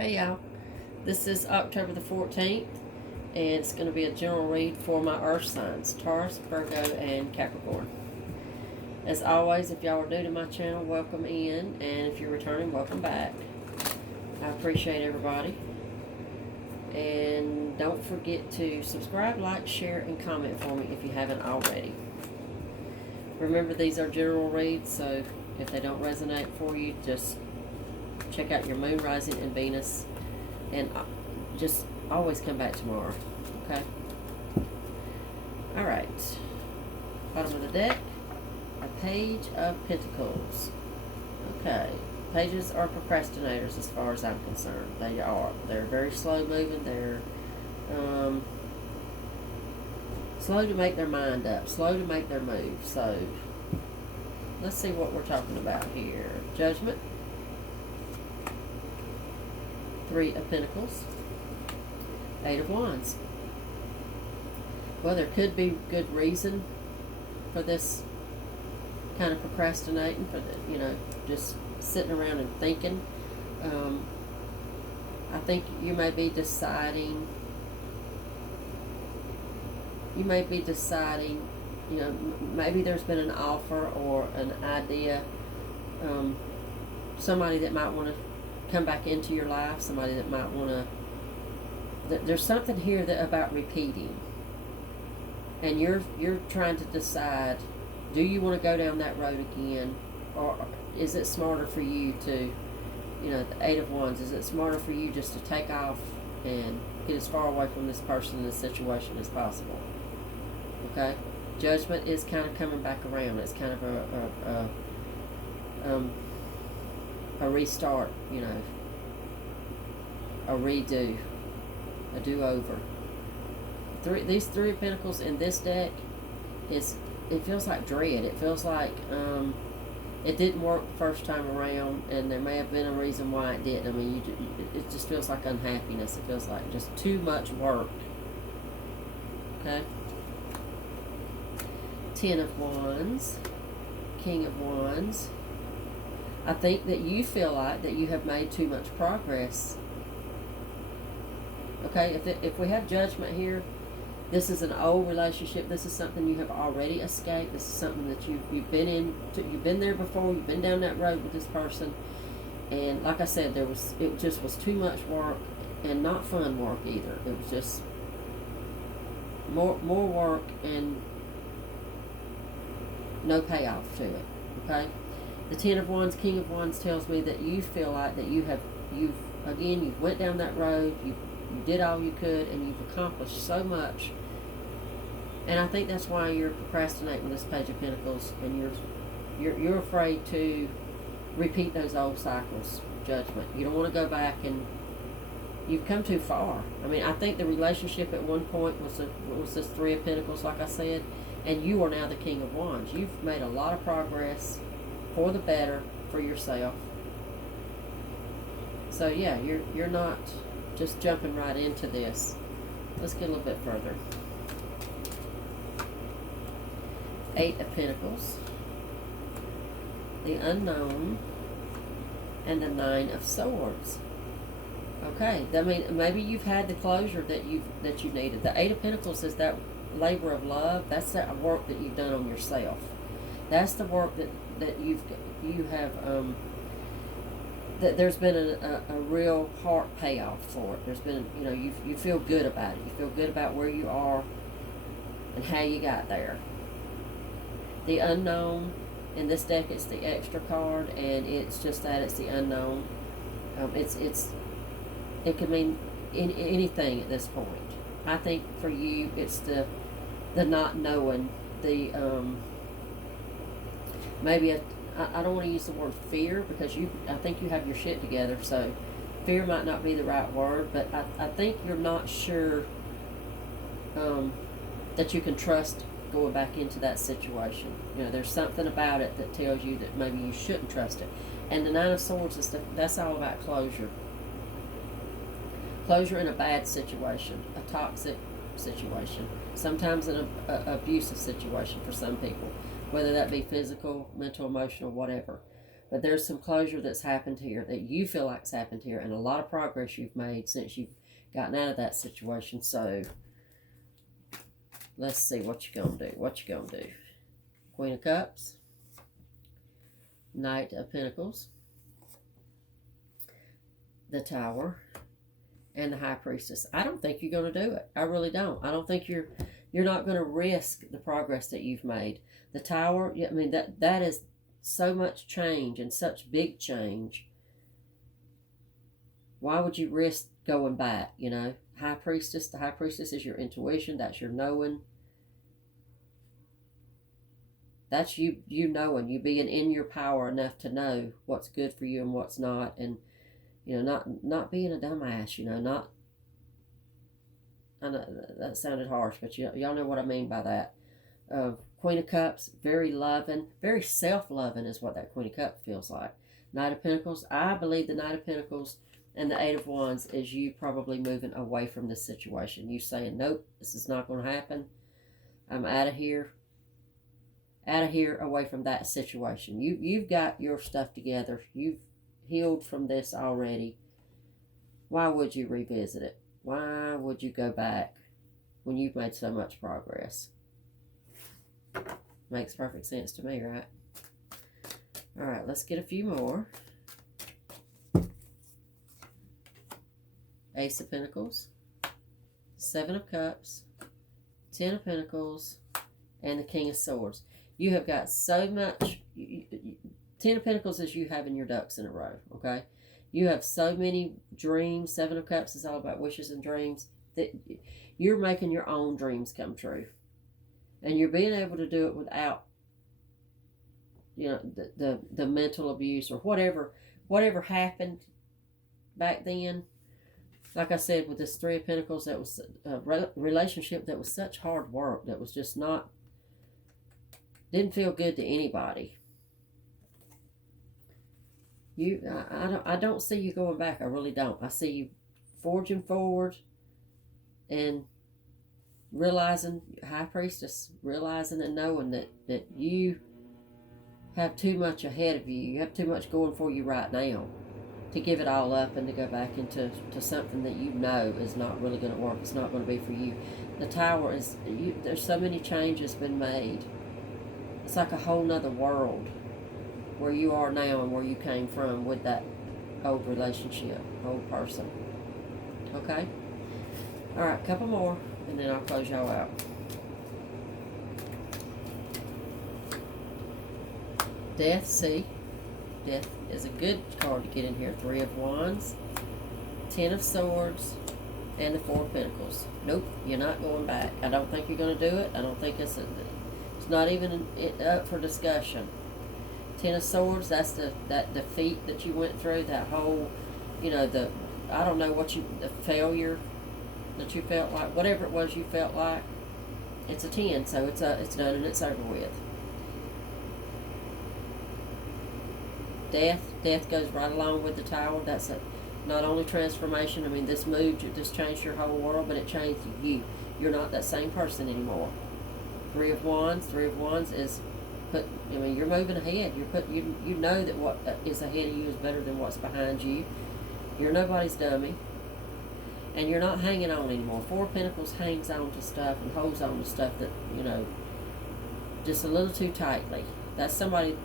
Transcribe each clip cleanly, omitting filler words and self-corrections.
Hey y'all, this is October the 14th, and it's going to be a general read for my earth signs, Taurus, Virgo, and Capricorn. As always, if y'all are new to my channel, welcome in, and if you're returning, welcome back. I appreciate everybody. And don't forget to subscribe, like, share, and comment for me if you haven't already. Remember, these are general reads, so if they don't resonate for you, just check out your moon, rising, and Venus, and just always come back tomorrow, okay? All right, bottom of the deck, a page of pentacles. Okay, pages are procrastinators as far as I'm concerned. They're very slow moving. They're slow to make their mind up, slow to make their move. So let's see what we're talking about here. Judgment, Three of Pentacles, Eight of Wands. Well, there could be good reason for this kind of procrastinating, for the, just sitting around and thinking. I think you may be deciding, maybe there's been an offer or an idea, somebody that might want to come back into your life, somebody that might want to, there's something here about repeating, and you're trying to decide, do you want to go down that road again, or is it smarter for you to, the Eight of Wands, is it smarter for you just to take off and get as far away from this person and this situation as possible? Okay, Judgment is kind of coming back around. It's kind of a restart, a redo, a do-over. These Three of Pentacles in this deck, it feels like dread. It feels like it didn't work the first time around, and there may have been a reason why it didn't. I mean, it just feels like unhappiness. It feels like just too much work. Okay. Ten of Wands, King of Wands. I think that you feel like that you have made too much progress. Okay, if we have Judgment here, this is an old relationship. This is something you have already escaped. This is something that you've been in. You've been there before. You've been down that road with this person, and like I said, it just was too much work, and not fun work either. It was just more work and no payoff to it. Okay. The Ten of Wands, King of Wands tells me that you feel like that you've went down that road, you did all you could, and you've accomplished so much. And I think that's why you're procrastinating with this Page of Pentacles, and you're afraid to repeat those old cycles. Judgment. You don't want to go back, and you've come too far. I mean, I think the relationship at one point was this Three of Pentacles, like I said, and you are now the King of Wands. You've made a lot of progress for the better for yourself. So yeah, you're not just jumping right into this. Let's get a little bit further. Eight of Pentacles, the Unknown, and the Nine of Swords. Okay, I mean, maybe you've had the closure that you needed. The Eight of Pentacles is that labor of love. That's that work that you've done on yourself. That's the work that you have that there's been a real heart payoff for it. There's been, you feel good about it. You feel good about where you are and how you got there. The Unknown, in this deck, it's the extra card, and it's just that, it's the unknown. It could mean anything at this point. I think for you, it's the not knowing, the maybe I don't want to use the word fear, because I think you have your shit together, so fear might not be the right word, but I think you're not sure that you can trust going back into that situation. There's something about it that tells you that maybe you shouldn't trust it. And the Nine of Swords, that's all about closure. Closure in a bad situation, a toxic situation, sometimes an abusive situation for some people, whether that be physical, mental, emotional, whatever. But there's some closure that's happened here that you feel like's happened here, and a lot of progress you've made since you've gotten out of that situation. So let's see what you're going to do. What you going to do? Queen of Cups, Knight of Pentacles, the Tower, and the High Priestess. I don't think you're going to do it. I really don't. I don't think you're not going to risk the progress that you've made. The Tower, I mean, that is so much change and such big change. Why would you risk going back, you know? High Priestess, the High Priestess is your intuition. That's your knowing. That's you knowing, you being in your power enough to know what's good for you and what's not. And, you know, not being a dumbass, you know, not, I know that sounded harsh, but y'all know what I mean by that. Queen of Cups, very loving, very self-loving is what that Queen of Cups feels like. Knight of Pentacles, I believe the Knight of Pentacles and the Eight of Wands is you probably moving away from this situation. You saying, nope, this is not going to happen. I'm out of here. Out of here, away from that situation. You've got your stuff together. You've healed from this already. Why would you revisit it? Why would you go back when you've made so much progress? Makes perfect sense to me, right? All right, let's get a few more. Ace of Pentacles, Seven of Cups, Ten of Pentacles, and the King of Swords. You have got so much. Ten of Pentacles is you having your ducks in a row, okay? You have so many dreams. Seven of Cups is all about wishes and dreams. That you're making your own dreams come true. And you're being able to do it without, you know, the mental abuse or whatever happened back then. Like I said, with this Three of Pentacles, that was a relationship that was such hard work. That was just not, didn't feel good to anybody. I don't see you going back. I really don't. I see you forging forward and realizing, High Priestess, realizing and knowing that you have too much ahead of you. You have too much going for you right now to give it all up and to go back into something that you know is not really going to work. It's not going to be for you. The Tower is, there's so many changes been made. It's like a whole nother world where you are now and where you came from with that old relationship, old person. Okay? All right, a couple more, and then I'll close y'all out. Death, see? Death is a good card to get in here. Three of Wands, Ten of Swords, and the Four of Pentacles. Nope, you're not going back. I don't think you're going to do it. I don't think it's not even up for discussion. Ten of Swords, that's that defeat that you went through, that whole, you know, the failure that you felt like, whatever it was you felt like. It's a 10, so it's done and it's over with. Death goes right along with the Tower. That's not only transformation. I mean, this changed your whole world, but it changed you. You're not that same person anymore. Three of Wands is you're moving ahead. You know that what is ahead of you is better than what's behind you. You're nobody's dummy. And you're not hanging on anymore. Four of Pentacles hangs on to stuff and holds on to stuff that, you know, just a little too tightly. That's somebody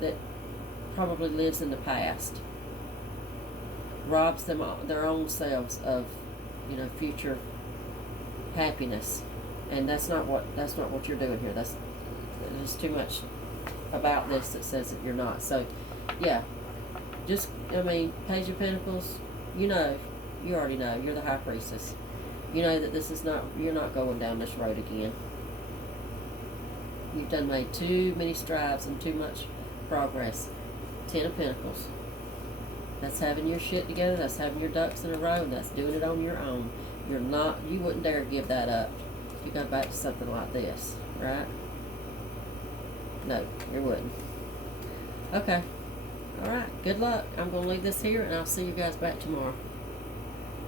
that probably lives in the past. Robs them their own selves of, you know, future happiness. And that's not what you're doing here. There's too much about this that says that you're not. So, yeah. Page of Pentacles, you already know. You're the High Priestess. You know that you're not going down this road again. You've done made too many strides and too much progress. Ten of Pentacles. That's having your shit together. That's having your ducks in a row. That's doing it on your own. You wouldn't dare give that up. You go back to something like this, right? No, you wouldn't. Okay. All right. Good luck. I'm going to leave this here, and I'll see you guys back tomorrow.